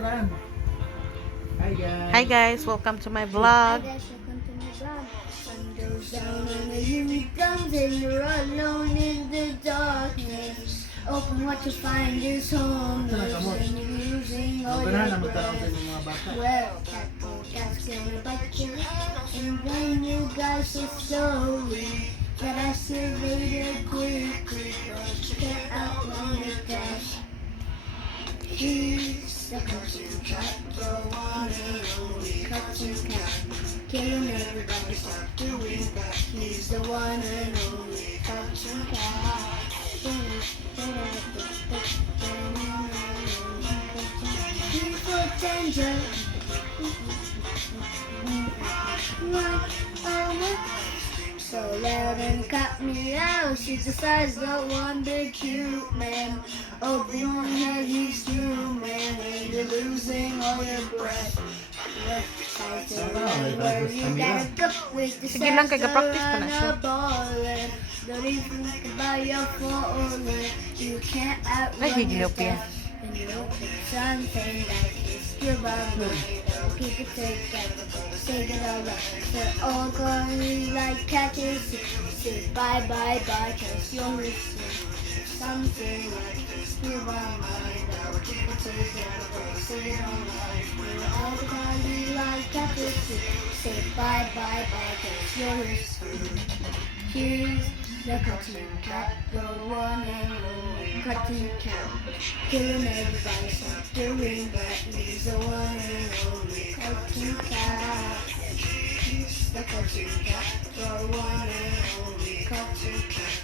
Ran. Hi Hi guys. guys, welcome to my Hi vlog. guys, welcome to my vlog. Sun goes down and the evening comes and you're alone in the darkness. Open what you find is homeless and you're losing all Ganahan your na magtanong sa breath. inyong mga bata. Well, cat's gonna bite you, and then you guys so slowly that I surveyed quickly, but you can't outrun the death. He's the cartoon cat, the one and only cartoon cat. Killing everybody, stop doing that. He's the one and only cartoon cat. He's for danger. Run away. So let him cut me out. She decides the one big cute man. Oh, boy, he's human. And you're losing all your breath. Try to run where you gotta go with the Sige lang, kay ga-practice pa na siya. ballin'. Don't even think about your falling. You can't Ay, outrun your higlop yan. death. And you know something like this. You're by me. Don't keep it together. Say it all up. They're all going like catches. Say bye bye bye, cause you're missing something like this. You're by mine. Don't keep it together. Say it all up. They're all going like catches. Say bye bye bye, cause you're missing. Here's the cartoon cat, the one and only cartoon cat. Killing everybody, stop doing that. He's the one and only cartoon cat. He's the cartoon cat, the one and only cartoon cat.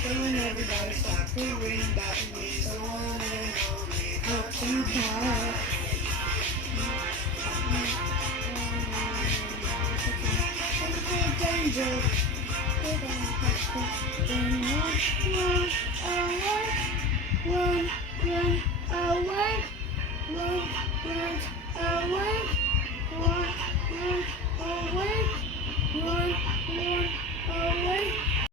Killing everybody, stop doing that. He's the one and only cartoon cat. Danger.